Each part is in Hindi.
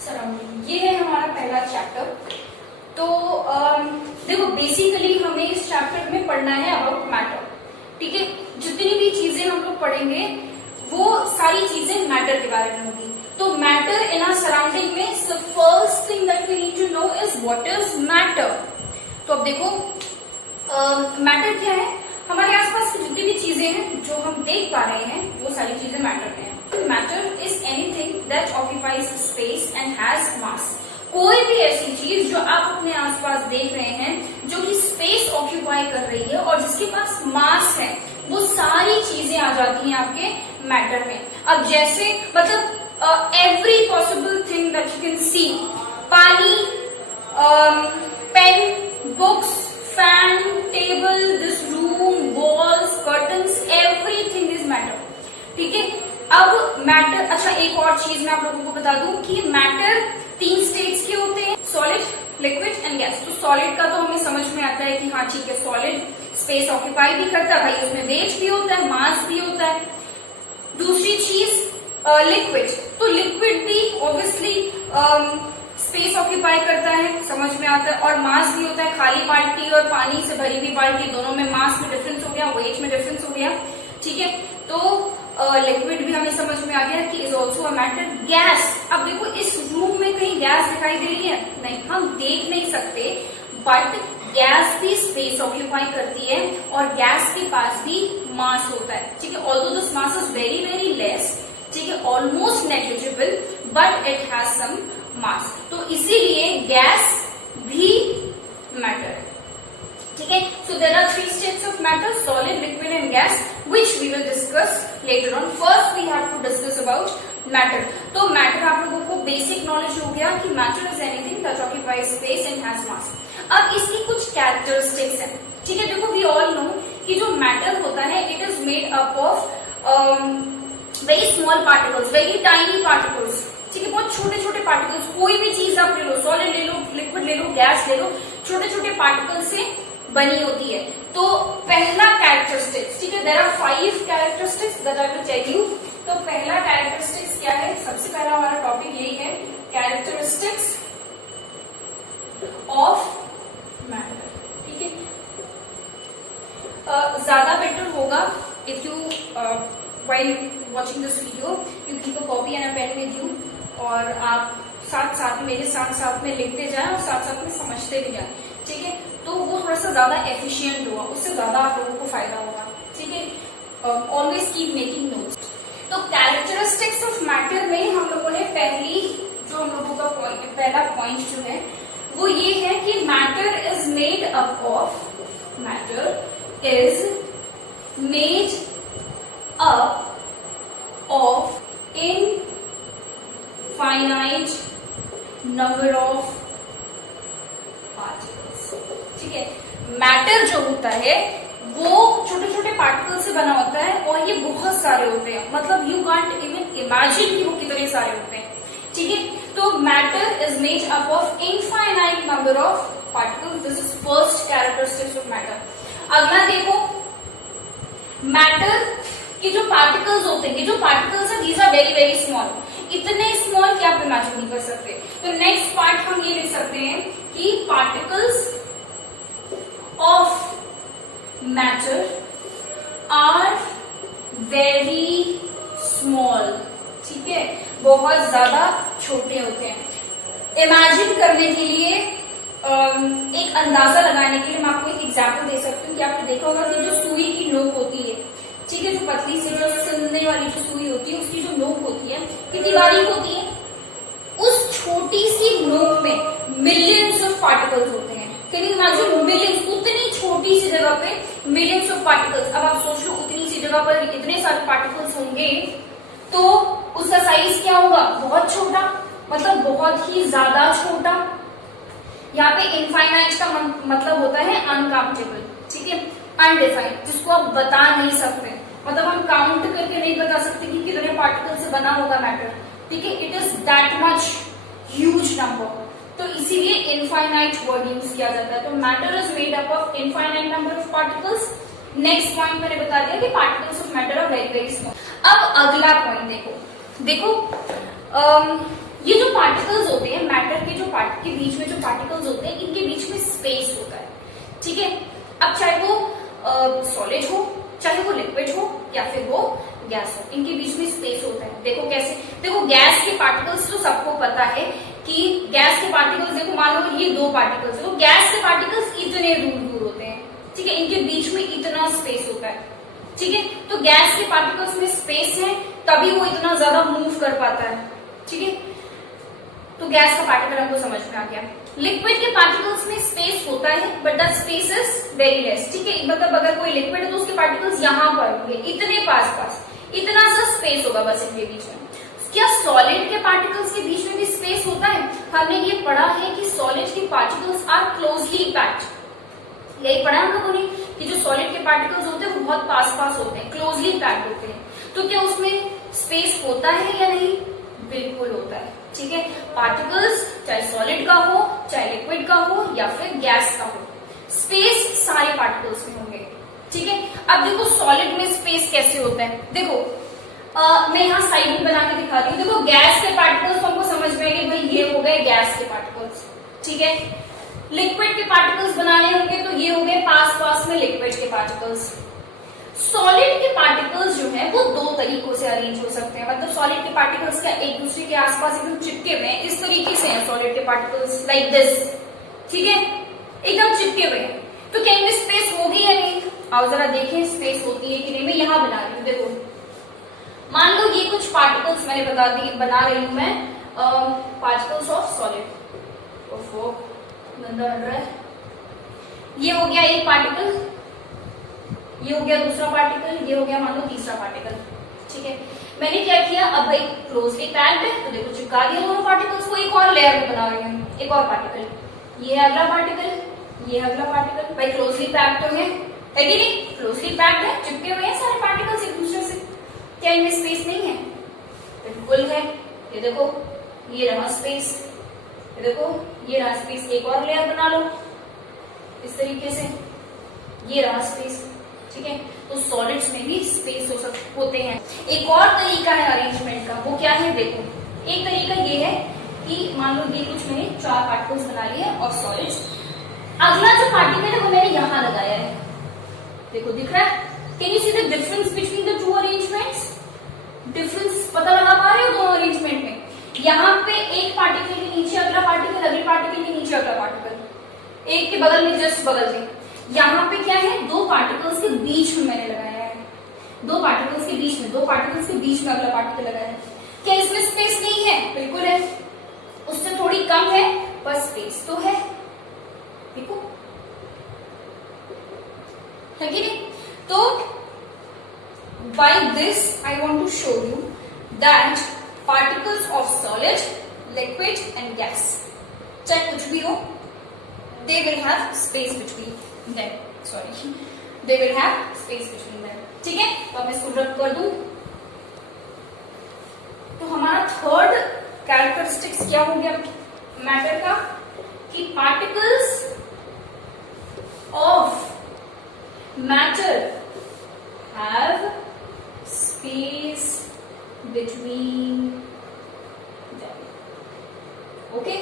सराउंडिंग। ये है हमारा पहला चैप्टर। तो देखो बेसिकली हमें इस चैप्टर में पढ़ना है अबाउट मैटर। ठीक है, जितनी भी चीजें हम लोग पढ़ेंगे वो सारी चीजें मैटर के बारे में होगी। तो मैटर इन आवर सराउंडिंग में the first thing that we need to know is what is matter. तो अब देखो मैटर क्या है, हमारे आसपास की जितनी भी चीजें हैं जो हम देख पा रहे हैं वो सारी चीजें मैटर में है। Matter is anything that occupies space and has मास। कोई भी ऐसी चीज जो आप अपने आसपास देख रहे हैं जो कि स्पेस ऑक्यूपाई कर रही है और जिसके पास मास है, वो सारी चीजें आ जाती हैं आपके मैटर में। अब जैसे मतलब every possible thing that you can see, pani, pen, books, fan, table, this room, walls, curtains, everything is matter. ठीक है, अब मैटर, अच्छा एक और चीज मैं आप लोगों को बता दूं कि मैटर 3 स्टेट्स के होते हैं, सॉलिड, लिक्विड एंड गैस। तो सॉलिड का तो हमें समझ में आता है कि हाँ ठीक है, सॉलिड स्पेस ऑक्यूपाई भी करता है, भाई उसमें वेट भी होता है, मास भी होता है। दूसरी चीज लिक्विड, तो लिक्विड भी ऑब्वियसली स्पेस ऑक्यूपाई करता है, समझ में आता है, और मास भी होता है। खाली बाल्टी और पानी से भरी हुई बाल्टी, दोनों में मास में डिफरेंस हो गया, वेट में डिफरेंस हो गया। ठीक है, तो लिक्विड भी हमें समझ में आ गया कि is also a matter. Gas, अब देखो इस रूम में कहीं गैस दिखाई दे रही है? नहीं, हम देख नहीं सकते, बट गैस भी स्पेस ऑक्यूपाई करती है और गैस के पास भी मास होता है। ठीक है, although this mass is very very less, ठीक है, almost negligible, but it has some mass. तो इसीलिए गैस भी मैटर है। ठीक है, so there are 3 states of matter, solid, liquid and gas, which we will discuss later on. First we have to discuss about matter. तो मैटर आप लोगों को बेसिक नॉलेज हो गया कि matter is anything that occupies space and has मास। अब इसकी कुछ कैरेक्टरिस्टिक्स हैं। ठीक है, देखो वी ऑल नो कि जो मैटर होता है it is made up of very small particles, very tiny particles. ठीक है, बहुत छोटे छोटे पार्टिकल्स। कोई भी चीज आप ले लो, सॉलिड ले लो, लिक्विड ले लो, गैस ले लो, छोटे छोटे पार्टिकल्स से बनी होती है। तो पहला कैरेक्टरिस्टिक्स, ठीक है, there are 5 characteristics that I will tell you. तो पहला कैरेक्टरिस्टिक्स क्या है? सबसे पहला हमारा टॉपिक यही है, कैरेक्टरिस्टिक्स ऑफ मैटर। ठीक है, ज्यादा बेटर होगा if you while watching this video you keep a copy and a pen with you, और आप साथ साथ मेरे साथ में लिखते जाएं और साथ साथ में समझते भी जाएं। ठीक है, तो वो थोड़ा सा ज्यादा एफिशिएंट होगा, उससे ज्यादा आप लोगों को फायदा होगा। ठीक है, ऑलवेज कीप मेकिंग नोट्स। तो कैरेक्टरिस्टिक्स ऑफ मैटर में हम लोगों ने जो हम लोगों का पहला पॉइंट जो है वो ये है कि matter is made up of infinite number of particles. ठीक है, मैटर जो होता है वो छोटे छोटे पार्टिकल से बना होता है और ये बहुत सारे होते हैं, मतलब यू कांट इवन इमेजिन कि वो कितने सारे होते हैं। ठीक है, तो matter is made up of infinite number of particles. This is first characteristics of matter. अगला देखो, मैटर के जो पार्टिकल्स होते हैं, जो पार्टिकल्स है these are very very small, इतने स्मॉल कि आप इमेजिन नहीं कर सकते। तो नेक्स्ट पार्ट हम ये लिख सकते हैं कि particles of matter are very small. ठीक है, बहुत ज्यादा छोटे होते हैं। इमेजिन करने के लिए, एक अंदाजा लगाने के लिए मैं आपको एक एग्जाम्पल दे सकती हूँ कि आपने देखा होगा कि जो सुई की नोक होती है, ठीक है, जो पतली सी जो सिलने वाली जो सुई होती है उसकी जो नोक होती है कितनी बारीक होती है? उस छोटी सी नोक में मिलियंस ऑफ पार्टिकल्स होते हैं। Can you imagine? मिलियंस, उतनी छोटी सी जगह पे मिलियंस ऑफ पार्टिकल्स। अब आप सोच लो उतनी सी जगह पर इतने सारे पार्टिकल्स होंगे तो उसका साइज क्या होगा? बहुत छोटा, मतलब बहुत ही ज्यादा छोटा। यहाँ पे इनफाइनाइट का मतलब होता है अनकाउंटेबल। ठीक है, अनडिफाइंड, जिसको आप बता नहीं सकते, मतलब हम काउंट करके नहीं बता सकते कि कितने पार्टिकल से बना होगा मैटर। ठीक है, it is that much huge number, तो इसीलिए इनफाइनाइट वर्ड यूज किया जाता है। तो matter is made up of infinite number of particles. Next point मैंने बता दिया कि particles of matter are very very small. अब अगला पॉइंट देखो, ये जो पार्टिकल पार्टिकल्स होते हैं, मैटर के जो के बीच में जो पार्टिकल्स होते हैं, इनके बीच में स्पेस होता है, ठीक है। अब चाहे वो सॉलिड हो, चाहे वो लिक्विड हो, या फिर वो गैस हो, इनके बीच में स्पेस होता है। देखो कैसे, देखो गैस के पार्टिकल्स तो सबको पता है कि गैस के पार्टिकल्स, देखो मान लो ये दो पार्टिकल्स, तो गैस के पार्टिकल्स इतने दूर दूर होते हैं, ठीक है, इनके बीच में इतना स्पेस होता है, ठीक है। तो गैस के पार्टिकल्स में स्पेस है, तभी वो इतना ज्यादा मूव कर पाता है, ठीक है। तो गैस का पार्टिकल हमको समझ में आ गया। लिक्विड के पार्टिकल्स में स्पेस होता है, but the space is very less, ठीक है। मतलब अगर कोई लिक्विड है तो उसके पार्टिकल्स यहाँ पर होंगे, इतने पास पास, इतना सा स्पेस होगा बस इनके बीच में। क्या सॉलिड के पार्टिकल्स के बीच में भी स्पेस होता है? हमने ये पढ़ा है कि सॉलिड के पार्टिकल्स आर क्लोजली पैक्ड, यही पढ़ा हम लोगों ने कि जो सॉलिड के पार्टिकल्स होते हैं वो बहुत पास पास होते हैं, क्लोजली पैक्ड होते हैं। तो क्या उसमें स्पेस होता है या नहीं? बिल्कुल होता है, ठीक है। पार्टिकल्स चाहे सॉलिड का हो, चाहे लिक्विड का हो, या फिर गैस का हो, स्पेस सारे पार्टिकल्स में होंगे, ठीक है। अब देखो सॉलिड में स्पेस कैसे होता है, देखो मैं यहाँ साइड में बना के दिखा रही हूँ। देखो गैस के पार्टिकल्स तो हमको समझ में आएंगे, भाई ये हो गए गैस के पार्टिकल्स, ठीक है। लिक्विड के पार्टिकल्स बनाने होंगे तो ये हो गए पास पास में लिक्विड के पार्टिकल्स। सॉलिड के पार्टिकल्स जो है वो दो तरीकों से अरेंज हो सकते हैं, मतलब सॉलिड के पार्टिकल्स क्या एक दूसरे के आसपास एकदम चिपके हुए हैं, इस तरीके से हैं सॉलिड के पार्टिकल्स, लाइक दिस, ठीक है, एकदम चिपके हुए हैं। तो क्या इनमें स्पेस होगी या नहीं? आओ जरा देखें स्पेस होती है कि नहीं। मैं यहाँ बना रही हूँ, देखो मान लो ये कुछ पार्टिकल्स मैंने बना रही हूं मैं, पार्टिकल्स ऑफ सॉलिड। ओफो गंदा लग रहा है। ये हो गया एक पार्टिकल, ये हो गया दूसरा पार्टिकल, ये हो गया मान लो तीसरा पार्टिकल, ठीक है। मैंने क्या किया, अब भाई क्लोजली पैक्ड है तो देखो चिपका दिया दोनों पार्टिकल्स को, एक और लेयर में बना रही हूँ, एक और पार्टिकल, ये है अगला पार्टिकल, ये है अगला पार्टिकल। भाई क्लोजली पैक्ड तो है कि नहीं? क्लोजली पैक्ड है, चिपके हुए हैं सारे पार्टिकल्स एक दूसरे से। क्या इनमें स्पेस नहीं है? बिल्कुल है। ये देखो ये रहा स्पेस, ये देखो ये रहा स्पेस, एक और लेयर बना लो इस तरीके से, ये रहा स्पेस, ठीक है। तो सॉलिड्स में भी स्पेस होते हैं। एक और तरीका है अरेंजमेंट का, वो क्या है देखो, एक तरीका ये है कि मान लो ये कुछ मैंने चार पार्टिकल्स बना लिए और सॉलिड्स, अगला जो पार्टिकल है वो मैंने यहां लगाया है, देखो दिख रहा है? Can you see the difference between the two arrangements? Difference पता लगा पा रहे हो दोनों अरेंजमेंट में? यहाँ पे एक पार्टिकल के नीचे अगला पार्टिकल, अगले पार्टिकल के नीचे अगला पार्टिकल, एक के बगल में जस्ट बगल में। यहाँ पे क्या है, दो पार्टिकल्स के बीच में मैंने लगाया है, दो पार्टिकल्स के बीच में, दो पार्टिकल्स के बीच में अगला पार्टिकल लगाया है। क्या इसमें स्पेस नहीं है? बिल्कुल है, उससे थोड़ी कम है पर स्पेस तो है, देखो है कि नहीं? तो by this I want to show you that particles of solid, liquid and gas, चाहे कुछ भी हो, they will have space between them, sorry, they will have space between them, ठीक है। तो अब मैं इसको रब कर दूं, तो हमारा थर्ड कैरेक्टरिस्टिक्स क्या हो गया मैटर का, कि particles of matter have space between them, okay,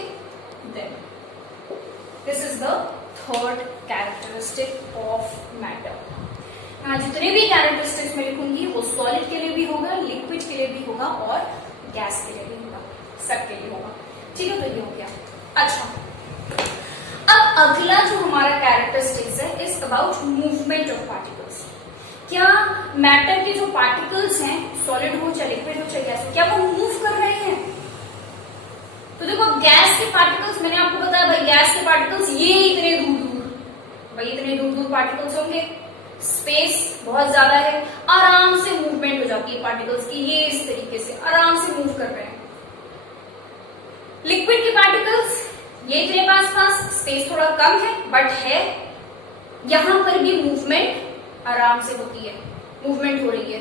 then this is the third characteristic of matter। जितने भी कैरेक्टरिस्टिक्स मैं लिखूंगी वो सॉलिड के लिए भी होगा, लिक्विड के लिए भी होगा और गैस के लिए भी होगा, सबके लिए होगा, ठीक है। तो ये हो गया। अच्छा, अब अगला जो हमारा कैरेक्टरिस्टिक्स है is about movement of particles. क्या मैटर के जो पार्टिकल्स हैं, सॉलिड हो चाहे लिक्विड हो चाहे गैस हो, क्या वो मूव कर रहे हैं? तो देखो गैस के पार्टिकल्स, मैंने आपको बताया भाई गैस के पार्टिकल्स ये इतने दूर दूर, भाई इतने दूर दूर पार्टिकल्स होंगे, स्पेस बहुत ज्यादा है, आराम से मूवमेंट हो जाती है पार्टिकल्स की, ये इस तरीके से आराम से मूव कर रहे हैं। लिक्विड के पार्टिकल्स ये इतने पास पास, स्पेस थोड़ा कम है बट है, यहां पर भी मूवमेंट आराम से होती है, मूवमेंट हो रही है।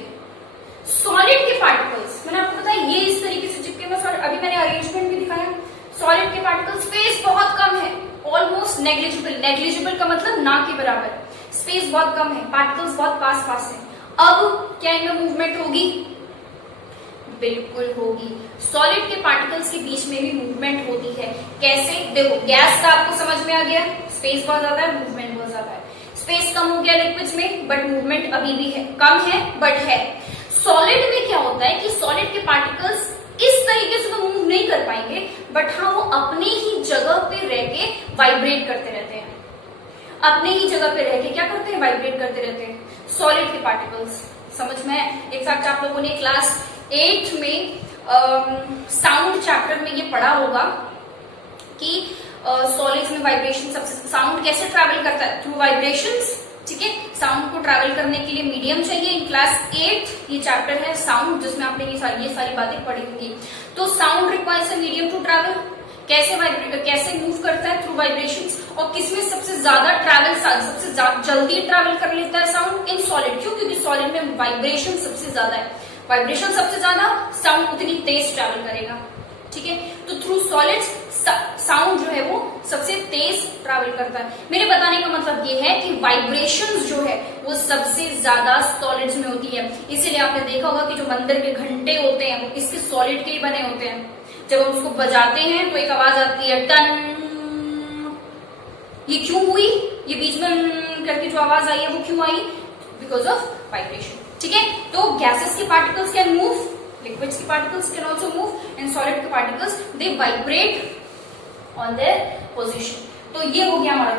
सॉलिड के पार्टिकल्स मैंने आपको बताया ये इस तरीके से चिपके हुए, अभी मैंने अरेंजमेंट भी दिखाया। सॉलिड के पार्टिकल्स स्पेस बहुत कम है, ऑलमोस्ट नेग्लिजिबल, नेग्लिजिबल का मतलब ना के बराबर, स्पेस बहुत कम है, पार्टिकल्स बहुत पास पास है। अब क्या इनमें मूवमेंट होगी? बिल्कुल होगी। सॉलिड के पार्टिकल्स के बीच में भी मूवमेंट होती है। कैसे? देखो, गैस का आपको समझ में आ गया, स्पेस बहुत ज्यादा है, मूवमेंट बहुत ज्यादा है। स्पेस कम हो गया लिक्विड्स में, बट मूवमेंट अभी भी है, कम है बट है। सॉलिड में क्या होता है कि सॉलिड के पार्टिकल्स इस तरीके से तो मूव नहीं कर पाएंगे, बट हाँ वो अपनी ही जगह पे रह के वाइब्रेट करते रहते हैं। अपने ही जगह पे रह के क्या करते हैं? वाइब्रेट करते रहते हैं सॉलिड के पार्टिकल्स। समझ में? इनफैक्ट आप लोगों ने क्लास 8 में साउंड चैप्टर में ये पढ़ा होगा कि सॉलिड्स में वाइब्रेशन, सबसे साउंड कैसे ट्रैवल करता है? Through vibrations. ठीक है, साउंड को ट्रैवल करने के लिए मीडियम चाहिए। इन क्लास 8 ये चैप्टर है साउंड, जिसमें आपने ये सारी बातें पढ़ी होंगी। तो sound requires a medium to travel. कैसे मूव करता है? Through vibrations. और किसमें सबसे ज्यादा ट्रैवल, सबसे जल्दी ट्रैवल कर लेता है साउंड? In solid. क्यों? क्योंकि सॉलिड में वाइब्रेशन सबसे ज्यादा है, वाइब्रेशन सबसे ज्यादा, साउंड उतनी तेज ट्रैवल करेगा। ठीक है, तो थ्रू सॉलिड्स साउंड जो है वो सबसे तेज ट्रैवल करता है। मेरे बताने का मतलब ये है कि वाइब्रेशंस जो है वो सबसे ज्यादा सॉलिड्स में होती है। इसीलिए आपने देखा होगा कि जो मंदिर के घंटे होते हैं वो इसके सॉलिड के ही बने होते हैं। जब हम उसको बजाते हैं तो एक आवाज आती है टन। ये क्यों हुई? ये बीच में करके जो आवाज आई है वो क्यों आई? Because of vibration. ठीक है, तो गैसेस के पार्टिकल्स कैन मूव, लिक्विड्स के particles can also move, and solid के particles they vibrate on their position. तो ये हो गया हमारा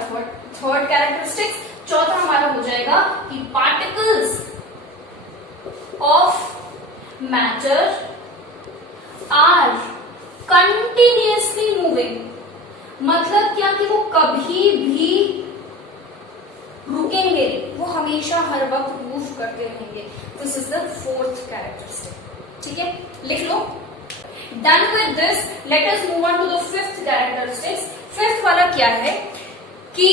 थर्ड कैरेक्टरिस्टिक्स। चौथा हमारा हो जाएगा कि particles of matter are continuously moving. मतलब क्या? कि वो कभी भी रुकेंगे, वो हमेशा हर वक्त मूव करते रहेंगे। This is the fourth characteristic. ठीक है, लिख लो। Done with this, let us move on to the fifth characteristics. Fifth वाला क्या है कि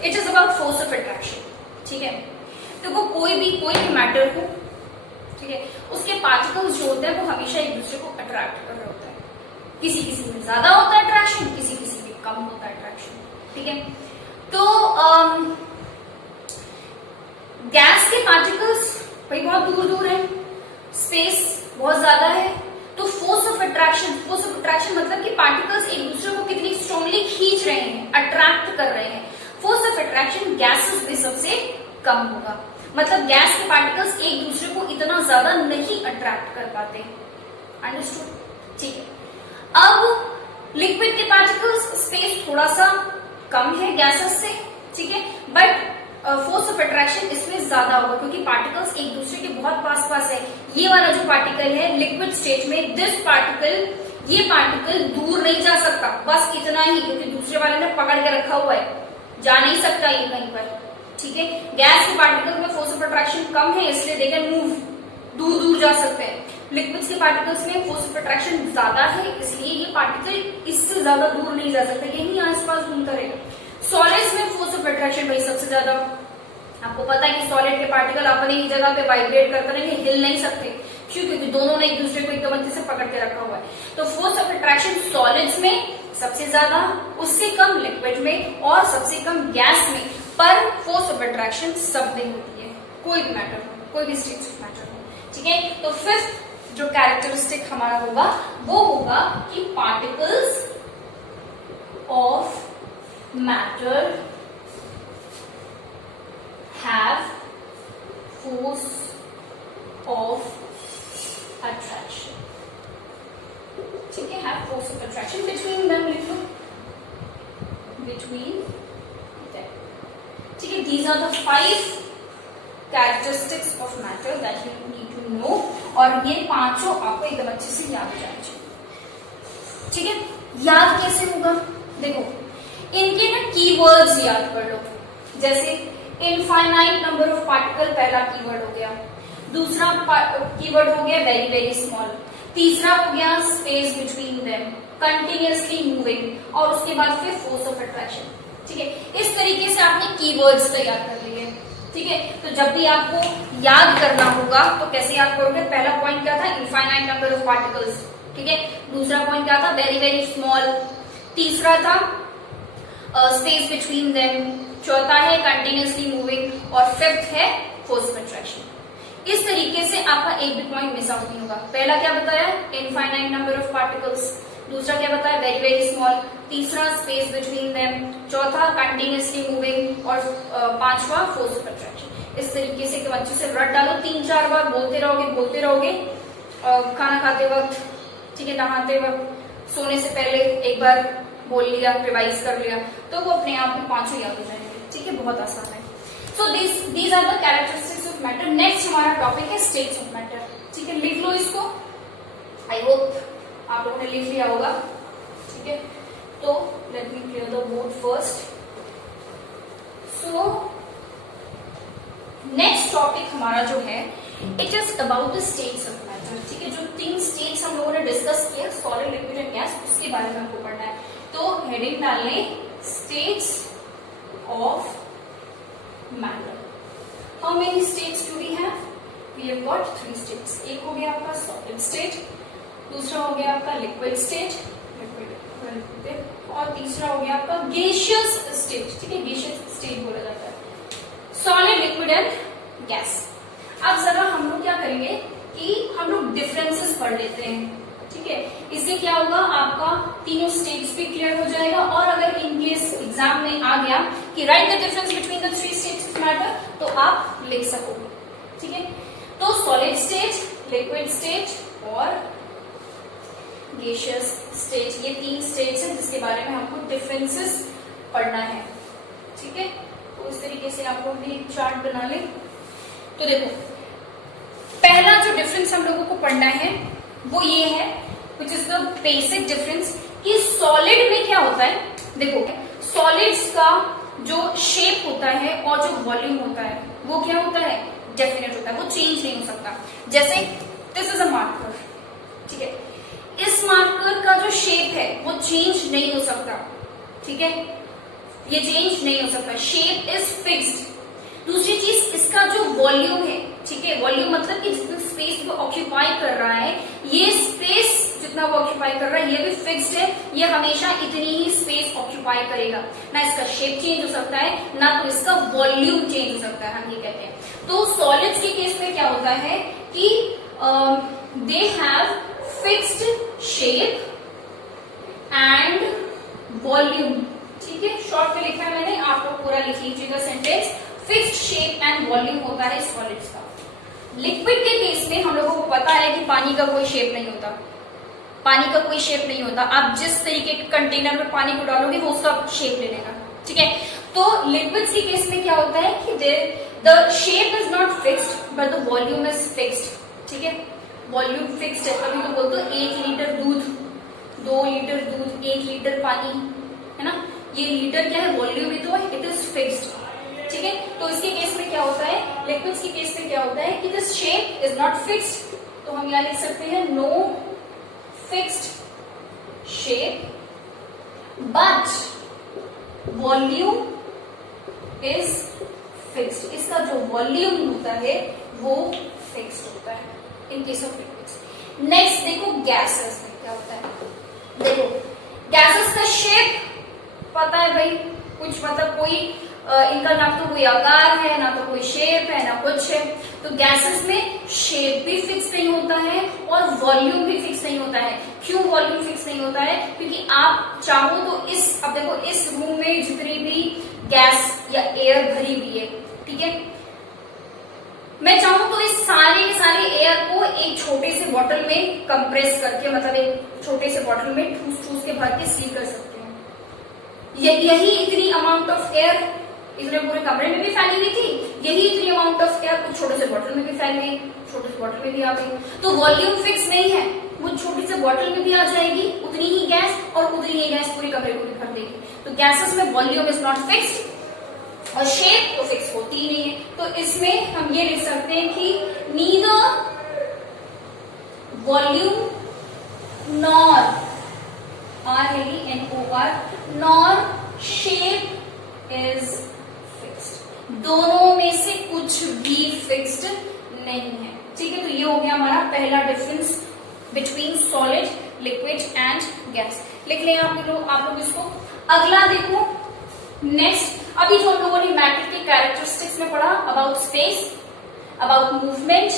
it is about force of attraction. ठीक है, तो वो कोई भी मैटर हो, ठीक है, उसके पार्टिकल्स जो होते हैं वो हमेशा एक दूसरे को अट्रैक्ट कर रहे होते हैं। किसी किसी में ज्यादा होता है अट्रैक्शन, किसी किसी में कम होता है अट्रैक्शन। ठीक है, तो गैस के पार्टिकल्स भाई बहुत दूर दूर है, स्पेस बहुत ज्यादा है, तो फोर्स ऑफ अट्रैक्शन मतलब कि पार्टिकल्स एक दूसरे को कितनी स्ट्रांगली खींच रहे हैं, अट्रैक्ट कर रहे हैं। फोर्स ऑफ अट्रैक्शन गैसेस में सबसे कम होगा। मतलब गैस के पार्टिकल्स एक दूसरे को इतना ज्यादा नहीं अट्रैक्ट कर पाते। अंडरस्टूड? ठीक है, अब लिक्विड के पार्टिकल्स स्पेस थोड़ा सा कम है गैसेस से, ठीक है, बट फोर्स ऑफ अट्रैक्शन इसमें ज्यादा होगा क्योंकि पार्टिकल्स एक दूसरे के बहुत पास पास है। ये वाला जो पार्टिकल है लिक्विड स्टेज में, ये पार्टिकल दूर नहीं जा सकता, बस इतना ही, क्योंकि दूसरे वाले ने पकड़ के रखा हुआ है, जा नहीं सकता ये कहीं पर। ठीक है, गैस के पार्टिकल में फोर्स ऑफ अट्रैक्शन कम है, इसलिए दे कैन मूव, दूर दूर जा सकते हैं। लिक्विड्स के पार्टिकल्स में फोर्स ऑफ अट्रैक्शन ज्यादा है, इसलिए ये पार्टिकल इससे ज्यादा दूर नहीं जा सकता, यही आसपास घूमता रहेगा। सॉलिड्स में फोर्स ऑफ अट्रैक्शन भाई सबसे ज्यादा। आपको पता है कि सॉलिड के पार्टिकल अपने ही जगह पे वाइब्रेट करते रहेंगे, हिल नहीं सकते। क्यों? क्योंकि दोनों ने एक दूसरे को एकदम अच्छे से पकड़ के रखा हुआ है। तो फोर्स ऑफ अट्रैक्शन सॉलिड्स में सबसे ज्यादा, उससे कम लिक्विड में और सबसे कम गैस में। पर फोर्स ऑफ अट्रैक्शन सब में होती है, कोई भी मैटर हो, कोई भी स्टेट ऑफ मैटर हो। ठीक है, तो फिफ्थ जो कैरेक्टरिस्टिक हमारा होगा वो होगा कि particles of matter have force of attraction. ठीक है, have force of attraction between them, लिख लो, between them. ठीक है, these are the 5 characteristics of matter that you need to know, और ये पांचों आपको एकदम अच्छे से याद हो जाने चाहिए। ठीक है, याद कैसे होगा? देखो, इनके ना कीवर्ड्स याद कर लो। जैसे इनफाइनाइट नंबर ऑफ पार्टिकल पहला कीवर्ड हो गया, दूसरा कीवर्ड हो गया वेरी वेरी स्मॉल, तीसरा हो गया space between them, continuously moving, और उसके बाद फिर फोर्स ऑफ अट्रैक्शन। ठीक है, इस तरीके से आपने कीवर्ड्स तैयार कर लिए। ठीक है, तो जब भी आपको याद करना होगा तो कैसे याद करोगे? पहला पॉइंट क्या था? Infinite number of particles. ठीक है, दूसरा पॉइंट क्या था? वेरी वेरी स्मॉल, तीसरा था स्पेस बिटवीन देम, चौथा है कंटिन्यूअसली मूविंग, और फिफ्थ है फोर्स ऑफ अट्रैक्शन। इस तरीके से आपका एक भी पॉइंट मिस आउट नहीं होगा। पहला क्या बताया, इनफाइनाइट नंबर ऑफ पार्टिकल्स, दूसरा क्या बताया, वेरी वेरी स्मॉल, तीसरा स्पेस बिटवीन देम, चौथा कंटिन्यूअसली मूविंग, और पांचवा फोर्स ऑफ अट्रैक्शन। इस तरीके से अच्छे से रट डालो, 3-4 बार बोलते रहोगे, खाना खाते वक्त, ठीक है, नहाते वक्त, सोने से पहले एक बार बोल लिया, रिवाइज कर लिया, तो वो अपने आप में पांचों याद हो जाएंगे। ठीक है, बहुत आसान है। So these are the characteristics of matter. Next हमारा टॉपिक है स्टेट्स ऑफ मैटर। ठीक है, लिख लो इसको, आई होप आप लोगों ने लिख लिया होगा। ठीक है, तो let me clear the board first. So next topic हमारा जो है, it is about the states of matter. ठीक है, जो 3 स्टेट्स हम लोगों ने डिस्कस किया, सॉलिड, लिक्विड एंड गैस, उसके बारे में हमको पढ़ना है। तो हेडिंग डाल लें, states of matter. How many states do we have? We have got 3 states. एक हो गया आपका सॉलिड स्टेट, दूसरा हो गया आपका लिक्विड स्टेट, और तीसरा हो गया आपका गैसियस स्टेट। ठीक है, गैसियस स्टेट बोला जाता है, सॉलिड, लिक्विड एंड गैस। अब जरा हम लोग क्या करेंगे कि हम लोग डिफरेंसेस पढ़ लेते हैं। ठीक है, इससे क्या होगा, आपका तीनों स्टेट्स भी क्लियर हो जाएगा, और अगर इन केस एग्जाम में आ गया कि right the difference between the 3 states of matter, तो आप लिख सकोगे। ठीक है, तो सॉलिड स्टेट, लिक्विड स्टेट और गैसियस स्टेट, ये 3 स्टेट्स हैं जिसके बारे में हमको डिफरेंसेस पढ़ना है। ठीक है, तो इस तरीके से आप लोग भी एक चार्ट बना लें। तो देखो, पहला जो डिफरेंस हम लोगों को पढ़ना है वो ये है, which is the basic difference, कि सॉलिड में क्या होता है। देखो, सॉलिड्स का जो शेप होता है और जो वॉल्यूम होता है वो क्या होता है, डेफिनेट होता है, वो चेंज नहीं हो सकता। जैसे दिस इज अ मार्कर, ठीक है, इस मार्कर का जो शेप है वो चेंज नहीं हो सकता। ठीक है, ये चेंज नहीं हो सकता, शेप इज फिक्स्ड। दूसरी चीज, इसका जो वॉल्यूम है, ठीक है, वॉल्यूम मतलब कि जितना स्पेस वो ऑक्यूपाई कर रहा है, ये स्पेस जितना वो ऑक्यूपाई कर रहा है ये भी फिक्स्ड है, ये हमेशा इतनी ही स्पेस ऑक्यूपाई करेगा। ना इसका शेप चेंज हो सकता है, ना तो इसका वॉल्यूम चेंज हो सकता है, हम ये कहते हैं। तो सॉलिड्स के केस में क्या होता है कि they have fixed shape and volume. ठीक है, शॉर्ट में लिखा है मैंने, आप लोग पूरा लिख लीजिएगा sentence. Fixed shape and volume होता है सॉलिड्स का। लिक्विड के केस में हम लोगों को पता है कि पानी का कोई शेप नहीं होता, पानी का कोई शेप नहीं होता। आप जिस तरीके के कंटेनर में पानी को डालोगे वो उसका शेप ले लेगा। ठीक है, तो लिक्विड्स के केस में क्या होता है कि the shape is not fixed but the volume is fixed. ठीक है, वॉल्यूम फिक्स्ड है। अभी तो बोलते 1 लीटर दूध, 2 लीटर दूध, 1 लीटर पानी, है ना, ये लीटर क्या है, वॉल्यूम ही तो है, इट इज फिक्स्ड। ठीक है, तो इसके केस में क्या होता है, लिक्विड्स के केस में क्या होता है कि this shape is not fixed, तो हम यहां लिख सकते हैं no fixed shape but volume is fixed. इसका जो वॉल्यूम होता है वो फिक्स्ड होता है in case of liquids. Next देखो गैसेस में क्या होता है। देखो गैसेस का शेप पता है भाई, कुछ मतलब कोई इनका ना तो कोई आकार है, ना तो कोई शेप है, ना कुछ है। तो गैसेस में शेप भी फिक्स नहीं होता है और वॉल्यूम भी फिक्स नहीं होता है। क्यों वॉल्यूम फिक्स नहीं होता है? क्योंकि आप चाहो तो अब देखो इस रूम में जितनी भी गैस या एयर भरी हुई है, ठीक है, मैं चाहूं तो इस सारे के सारे एयर को एक छोटे से बॉटल में कंप्रेस करके, मतलब एक छोटे से बॉटल में ठूस ठूस के भर के सील कर सकते हैं। यही इतनी अमाउंट ऑफ एयर इतने पूरे कमरे में भी फैली हुई थी, यही इतनी अमाउंट ऑफ एयर कुछ छोटे से बॉटल में भी फैल गई, छोटे से बॉटल में भी आ गई। तो वॉल्यूम फिक्स नहीं है, वो छोटी से बॉटल में भी आ जाएगी उतनी ही गैस और उतनी ही गैस पूरे कमरे को भी भर देगी। तो गैसेस में वॉल्यूम इज नॉट फिक्स्ड और शेप तो फिक्स होती ही नहीं है। तो इसमें हम ये लिख सकते हैं कि neither volume nor RLENOR nor shape is fixed. दोनों में से कुछ भी फिक्स्ड नहीं है। ठीक है, तो ये हो गया हमारा पहला difference between solid, liquid and gas. लिख लें आप लोग इसको। अगला देखो नेक्स्ट, अभी जो हम लोगों ने मैटर के कैरेक्टरिस्टिक्स में पढ़ा about space, about movement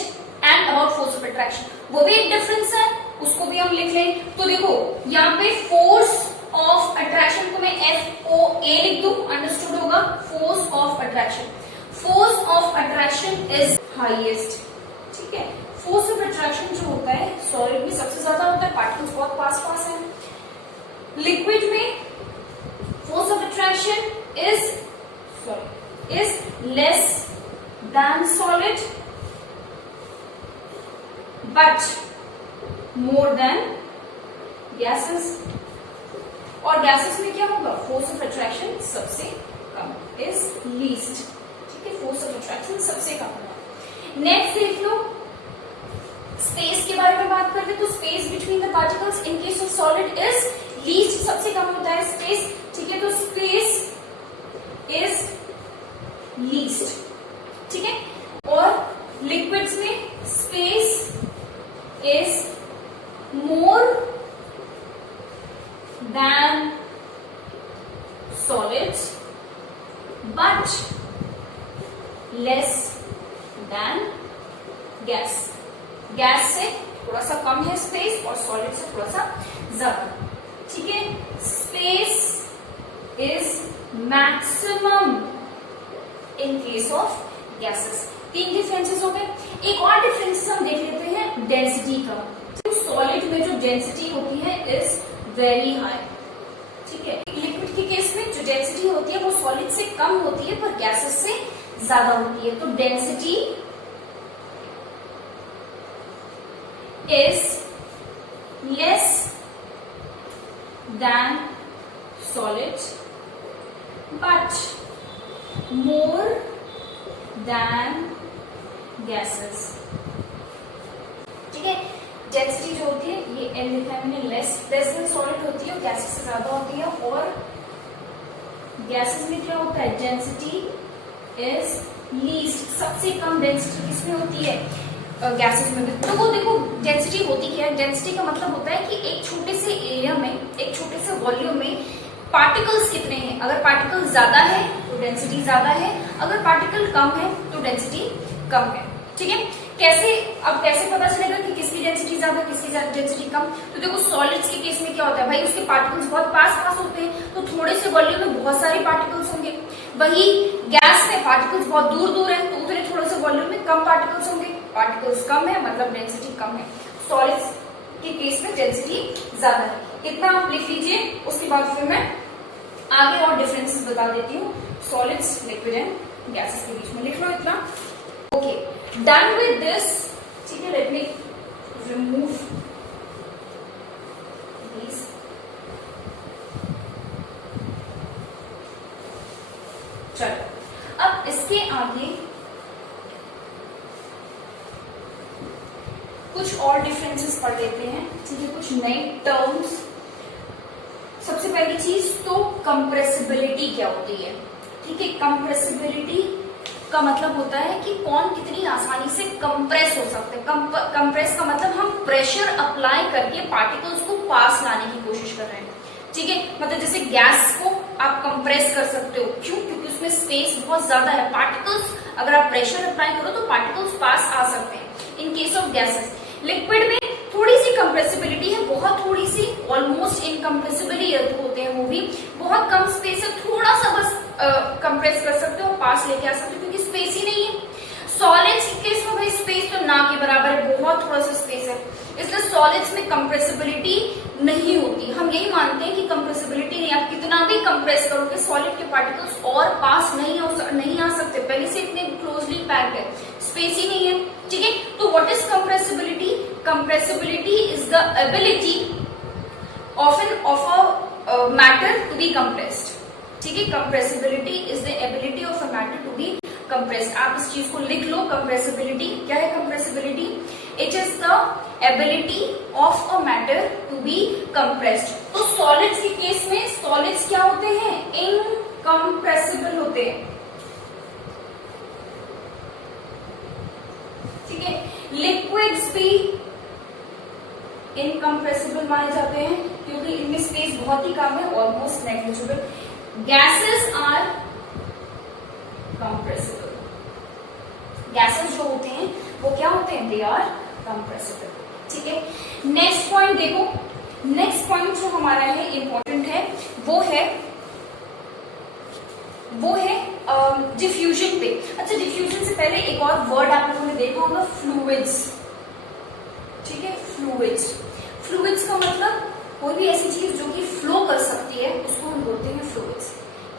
and about force of attraction, वो भी एक डिफरेंस है, उसको भी हम लिख लें। तो देखो यहाँ पे फोर्स ऑफ अट्रैक्शन को मैं FOA लिख दूं, अंडरस्टूड होगा। Force of attraction, force of attraction is highest, ठीक है। फोर्स ऑफ अट्रैक्शन जो होता है सॉलिड में सबसे ज्यादा होता है, पार्टिकल्स बहुत पास पास है। लिक्विड में force of attraction is less than solid but more than gases, और गैसेस में क्या होगा, फोर्स ऑफ अट्रैक्शन सबसे कम, इज लीस्ट, ठीक है। फोर्स ऑफ अट्रैक्शन सबसे कम होगा। नेक्स्ट देख लो, स्पेस के बारे में बात करते तो space between the particles in case of solid is least, सबसे कम होता है स्पेस, ठीक है। तो स्पेस इज लीस्ट, ठीक है। और लिक्विड्स में space is more than solids but less than gas, gas से थोड़ा सा कम है स्पेस और सॉलिड से थोड़ा सा ज्यादा, ठीक है। Space is maximum in case of gases. 3 differences हो गए। एक और डिफरेंसेस हम देख लेते हैं डेंसिटी का। सॉलिड में जो डेंसिटी होती है इज वेरी हाई, ठीक है। लिक्विड के केस में जो डेंसिटी होती है वो सॉलिड से कम होती है पर गैसेस से ज्यादा होती है। तो density is less than solid but more than gases, ठीक है। डेंसिटी जो होती है ये L लिखा है मैंने, लेस देन सॉलिड होती है, गैसेस से ज्यादा होती है। और गैसेस में क्या होता है, डेंसिटी इज लीस्ट, सबसे कम डेंसिटी किसमें होती है, गैसेस में। तो वो देखो डेंसिटी होती क्या है, डेंसिटी का मतलब होता है कि एक छोटे से एरिया में, एक छोटे से वॉल्यूम में पार्टिकल्स कितने हैं। अगर पार्टिकल ज्यादा है तो डेंसिटी ज्यादा है, अगर पार्टिकल कम है तो डेंसिटी कम है, ठीक है। कैसे, अब कैसे पता चलेगा कि किसकी डेंसिटी ज्यादा किसकी डेंसिटी कम। तो देखो सॉलिड्स के केस में क्या होता है भाई, उसके पार्टिकल्स बहुत पास पास होते हैं तो थोड़े से वॉल्यूम में बहुत सारे पार्टिकल्स होंगे। वही गैस में पार्टिकल्स बहुत दूर दूर है तो उतने थोड़े से वॉल्यूम में कम पार्टिकल्स होंगे। पार्टिकल्स कम है मतलब डेंसिटी कम है। सॉलिड्स के केस में डेंसिटी ज्यादा है। इतना आप लिख लीजिए, उसके बाद फिर मैं आगे और डिफरेंसेस बता देती हूँ सॉलिड्स, लिक्विड एंड गैसेस के बीच में। लिख लो इतना। ओके, डन विद दिस, ठीक है। Let me remove this. चलो अब इसके आगे कुछ और डिफरेंसेस पढ़ लेते हैं, ठीक है। कुछ नए टर्म्स। सबसे पहली चीज तो कंप्रेसिबिलिटी क्या होती है, ठीक है। कंप्रेसिबिलिटी का मतलब होता है कि कौन कितनी आसानी से कंप्रेस हो सकते हैं। कंप्रेस का मतलब हम प्रेशर अप्लाई करके पार्टिकल्स को पास लाने की कोशिश कर रहे हैं, ठीक है। मतलब जैसे गैस को आप कंप्रेस कर सकते हो, क्यों, क्योंकि उसमें स्पेस बहुत ज्यादा है। पार्टिकल्स अगर आप प्रेशर अप्लाई करो तो पार्टिकल्स पास आ सकते हैं इन केस ऑफ गैसेस। लिक्विड में थोड़ी सी कंप्रेसिबिलिटी है, बहुत थोड़ी सी, ऑलमोस्ट इनकम्प्रेसिबली होते हैं वो भी। बहुत कम स्पेस है, थोड़ा सा बस कंप्रेस कर सकते हो, पास लेके आ सकते हो क्योंकि स्पेस ही नहीं है। सॉलिड्स के केस में भाई स्पेस तो ना के बराबर है, बहुत थोड़ा सा स्पेस है, इसलिए सॉलिड्स में कंप्रेसिबिलिटी नहीं होती। हम यही मानते हैं कि कंप्रेसिबिलिटी नहीं, आप कितना भी कंप्रेस करोगे सॉलिड के पार्टिकल्स और पास नहीं आ सकते, पहले से इतने क्लोजली पैक्ड है, स्पेस ही नहीं है, ठीक है। तो what is compressibility? Compressibility is the ability of a matter to be compressed, ठीक है। Compressibility is the ability of a matter to be compressed. आप इस चीज को लिख लो, कंप्रेसिबिलिटी क्या है। Compressibility it is the ability of a matter to be compressed. तो सॉलिड्स के केस में सॉलिड्स क्या होते हैं, इनकम्प्रेसिबल होते हैं, ठीक है। लिक्विड्स भी इनकम्प्रेसिबल माने जाते हैं क्योंकि इनमें स्पेस बहुत ही कम है, almost negligible. Gases are compressible, gases जो होते हैं वो क्या होते हैं, दे आर कंप्रेसिबल। ठीक है, नेक्स्ट पॉइंट देखो, नेक्स्ट पॉइंट जो हमारा है इंपॉर्टेंट है वो है डिफ्यूजन पे। अच्छा, डिफ्यूजन से पहले एक और वर्ड आप लोगों ने देखा होगा, फ्लूइड्स। ठीक है, फ्लूइड्स, फ्लूइड्स का मतलब कोई भी ऐसी चीज जो कि फ्लो कर सकती है उसको हम बोलते हैं फ्लूइड्स।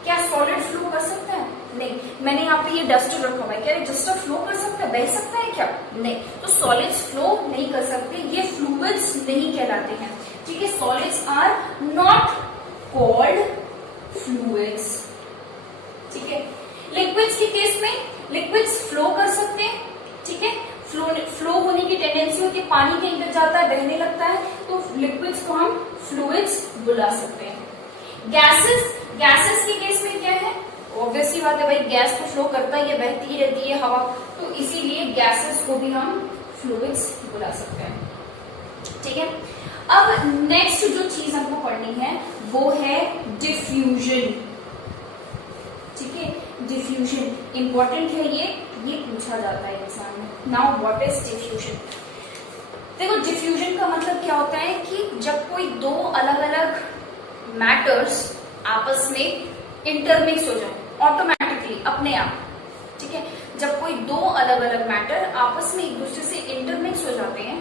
क्या सॉलिड फ्लो कर सकता है? नहीं। मैंने यहाँ पे ये डस्टर रखा हुआ है, क्या डस्टर फ्लो कर सकता है, बह सकता है क्या? नहीं। तो सॉलिड्स फ्लो नहीं कर सकते, ये फ्लूइड्स नहीं कहलाते हैं। ठीक है, solids are not called fluids. ठीक है, लिक्विड्स के केस में लिक्विड्स फ्लो कर सकते हैं। ठीक है, फ्लो होने की टेंडेंसी होती है, पानी के अंदर जाता है, बहने लगता है, तो लिक्विड्स को हम फ्लूइड्स बुला सकते हैं। गैसेस के केस में क्या है, ऑब्वियसली बात है भाई, गैस तो फ्लो करता ही है, बहती रहती है हवा, तो इसीलिए गैसेस को भी हम फ्लूइड्स बुला सकते हैं। ठीक है, अब नेक्स्ट जो चीज हमको पढ़नी है वो है डिफ्यूजन। ठीक है, डिफ्यूजन इंपॉर्टेंट है, ये पूछा जाता है एग्जाम में। Now what is diffusion? देखो, डिफ्यूजन का मतलब क्या होता है कि जब कोई दो अलग अलग मैटर्स आपस में इंटरमिक्स हो जाए ऑटोमेटिकली, अपने आप। ठीक है, जब कोई दो अलग अलग मैटर आपस में एक दूसरे से इंटरमिक्स हो जाते हैं,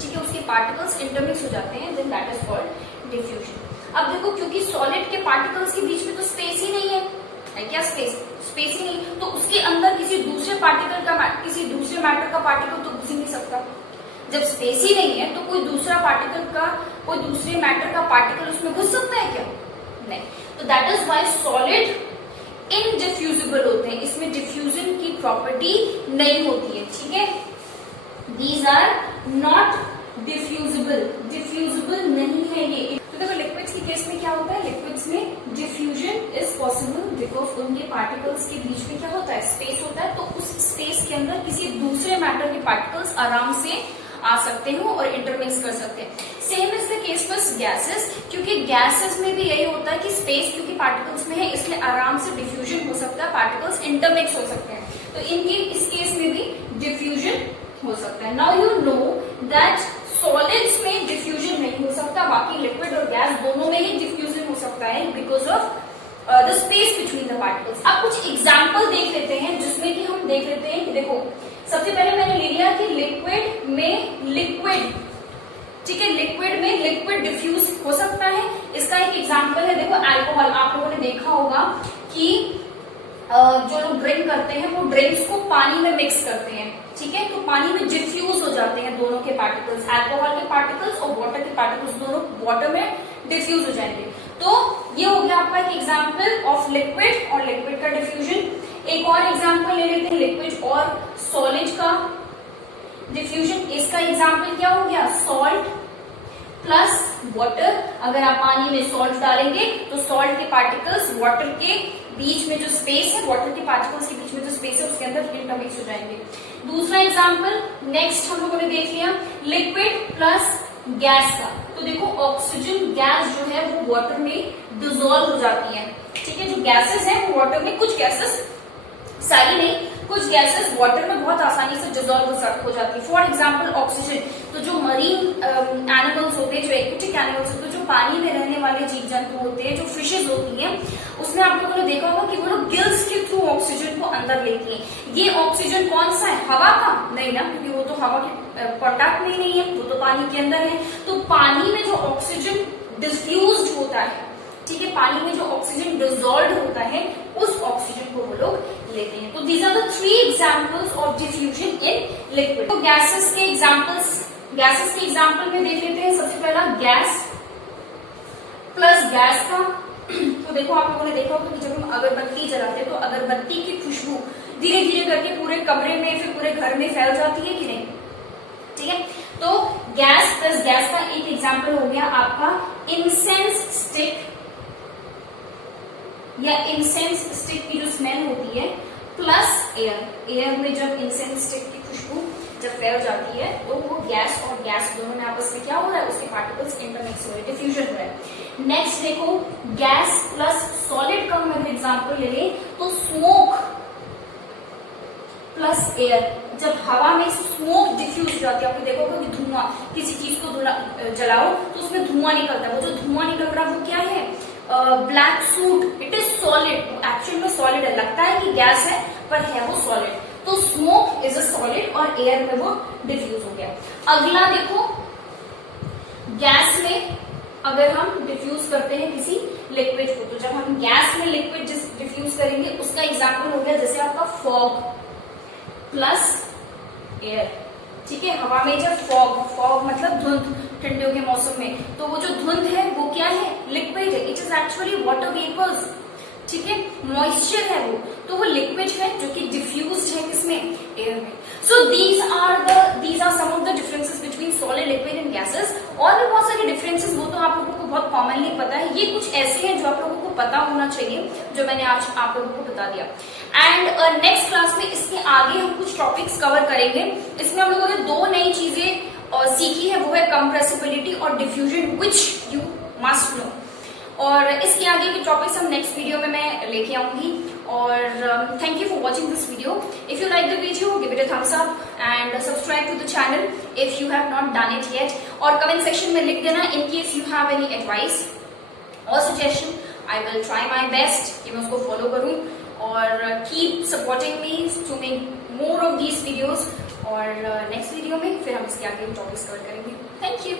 ठीक है, उसके पार्टिकल्स इंटरमिक्स हो जाते हैं, then that is called diffusion. अब देखो, क्योंकि सॉलिड के पार्टिकल्स के बीच में तो स्पेस ही नहीं है क्या, स्पेस ही नहीं, तो उसके अंदर किसी दूसरे मैटर का पार्टिकल तो घुस ही नहीं सकता। जब स्पेस ही नहीं है तो कोई दूसरे मैटर का पार्टिकल उसमें घुस सकता है क्या? नहीं। तो दैट इज वाई सॉलिड इनडिफ्यूजिबल होते हैं, इसमें डिफ्यूजन की प्रॉपर्टी नहीं होती है। ठीक है, दीज आर नॉट डिफ्यूजिबल नहीं है ये। तो देखो, लिक्विड्स के केस में क्या होता है, लिक्विड्स में डिफ्यूजन इज पॉसिबल बिकॉज उनके पार्टिकल्स के बीच में क्या होता है, स्पेस होता है, तो उस स्पेस के अंदर किसी दूसरे मैटर के पार्टिकल्स आराम से आ सकते हो और इंटरमिक्स कर सकते हैं। Same is the case with gases, क्योंकि गैसेस में भी यही होता है कि स्पेस क्योंकि पार्टिकल्स में है, इसलिए आराम से डिफ्यूजन हो सकता है, पार्टिकल्स इंटरमिक्स हो सकते हैं, तो इस केस में भी डिफ्यूजन हो सकता है। Now you know that solids में डिफ्यूजन नहीं हो सकता, बाकी लिक्विड और गैस दोनों में ही डिफ्यूजन हो सकता है because of the space between the particles. अब कुछ एग्जाम्पल देख लेते हैं जिसमें कि हम देख लेते हैं कि देखो, सबसे पहले मैंने ले लिया कि लिक्विड में लिक्विड, ठीक है, लिक्विड में लिक्विड डिफ्यूज हो सकता है। इसका एक एग्जाम्पल है, देखो अल्कोहल। आप लोगों ने देखा होगा कि जो लोग ड्रिंक करते हैं वो ड्रिंक्स को पानी में मिक्स करते हैं, ठीक है, तो पानी में डिफ्यूज हो जाते हैं दोनों के पार्टिकल्स, अल्कोहल के पार्टिकल्स और वाटर के पार्टिकल्स दोनों वाटर में डिफ्यूज हो जाएंगे। तो ये हो गया आपका एक एग्जाम्पल ऑफ लिक्विड और लिक्विड का डिफ्यूजन। एक और एग्जाम्पल ले लेते हैं लिक्विड और सॉलिड का डिफ्यूजन। इसका एग्जाम्पल क्या हो गया, सॉल्ट प्लस वाटर। अगर आप पानी में सॉल्ट डालेंगे तो सॉल्ट के पार्टिकल्स वाटर के बीच में जो स्पेस है, वाटर के पार्टिकल्स के बीच में जो स्पेस है उसके अंदर इंटरमिक्स हो जाएंगे। दूसरा एग्जाम्पल नेक्स्ट हम लोगों ने देख लिया लिक्विड प्लस गैस का। तो देखो ऑक्सीजन गैस जो है वो वाटर में डिसॉल्व हो जाती है, ठीक है, जो गैसेस है वो वाटर में, कुछ गैसेस, सारी नहीं, कुछ गैसेस वाटर में बहुत आसानी से डिसॉल्व हो जाती है। For example oxygen. तो जो मरीन एनिमल्स होते हैं, जो एक्वेटिक एनिमल्स होते हैं, जो पानी में रहने वाले जीव जंतु होते हैं, जो फिशेज होती हैं, उसमें आप लोगों ने देखा होगा कि वो लोग गिल्स के थ्रू ऑक्सीजन को अंदर लेती हैं। ये ऑक्सीजन कौन सा है, हवा का? नहीं ना, क्योंकि वो तो हवा के कॉन्टैक्ट में ही नहीं है, वो तो पानी के अंदर है। तो पानी में जो ऑक्सीजन डिफ्यूज होता है, ठीक है, पानी में जो ऑक्सीजन डिसॉल्व होता है उस ऑक्सीजन को वो लोग लेते हैं। तो these are the 3 examples of diffusion in liquid. तो गैसेस के एग्जांपल में देख लेते हैं। सबसे पहला गैस प्लस गैस का। तो देखो आप लोगों ने देखा होगा कि जब हम अगरबत्ती जलाते हैं तो अगरबत्ती की खुशबू धीरे धीरे करके पूरे कमरे में, फिर पूरे घर में फैल जाती है कि नहीं, ठीक है। तो गैस प्लस गैस का एक एग्जाम्पल हो गया आपका इंसेंस स्टिक, या इंसेंस स्टिक की जो स्मेल होती है, प्लस एयर। एयर में जब इंसेंस स्टिक की खुशबू जब फैल जाती है तो वो गैस और गैस दोनों में आपस में क्या हो रहा है, उसके पार्टिकल्स इंटरमिक्स हो रहे हैं, डिफ्यूजन हो रहा है। नेक्स्ट देखो गैस प्लस सॉलिड का हम अगर एग्जाम्पल ले लें तो स्मोक प्लस प्लस एयर। जब हवा में स्मोक डिफ्यूज हो जाती है, आपने देखोगे कि धुआं, किसी चीज को जलाओ तो उसमें धुआं निकलता है, वो जो धुआं निकल रहा है वो क्या है, black suit, it is solid, actual में सॉलिड है, लगता है कि गैस है पर है वो सॉलिड। तो स्मोक इज अ सॉलिड और एयर में वो डिफ्यूज हो गया। अगला देखो, गैस में अगर हम डिफ्यूज करते हैं किसी लिक्विड को, तो जब हम गैस में लिक्विड डिफ्यूज करेंगे उसका एग्जाम्पल हो गया जैसे आपका फॉग प्लस एयर। ठीक है, हवा में जब फॉग मतलब धुंध, ठंडियों के मौसम में, तो वो जो धुंध है वो क्या है, लिक्विड है, it is actually water vapours. ठीक है, मॉइस्चर है वो, तो वो लिक्विड है जो कि डिफ्यूज है किसमें, एयर में। So these are some of the differences between solid, liquid and gases. और भी बहुत सारे डिफरेंसेस, वो तो आप लोगों को बहुत कॉमनली पता है, ये कुछ ऐसे हैं जो आप लोगों को पता होना चाहिए, जो मैंने आज आप लोगों को बता दिया। एंड नेक्स्ट क्लास में इसके आगे हम कुछ टॉपिक्स कवर करेंगे। इसमें हम लोगों ने दो नई चीजें सीखी है, वो है कंप्रेसिबिलिटी और diffusion, which you must know. और इसके आगे के टॉपिक्स हम नेक्स्ट वीडियो में मैं लेके आऊंगी। और thank you for watching this video. If you like the video, give it a thumbs up and subscribe to the channel if you have not done it yet. और कमेंट सेक्शन में लिख देना in case you have any advice और suggestion. I will try my best कि मैं उसको फॉलो करूं। और keep supporting me to make more of these videos. और नेक्स्ट वीडियो में फिर हम इसके आगे टॉपिक्स कवर करेंगे। Thank you.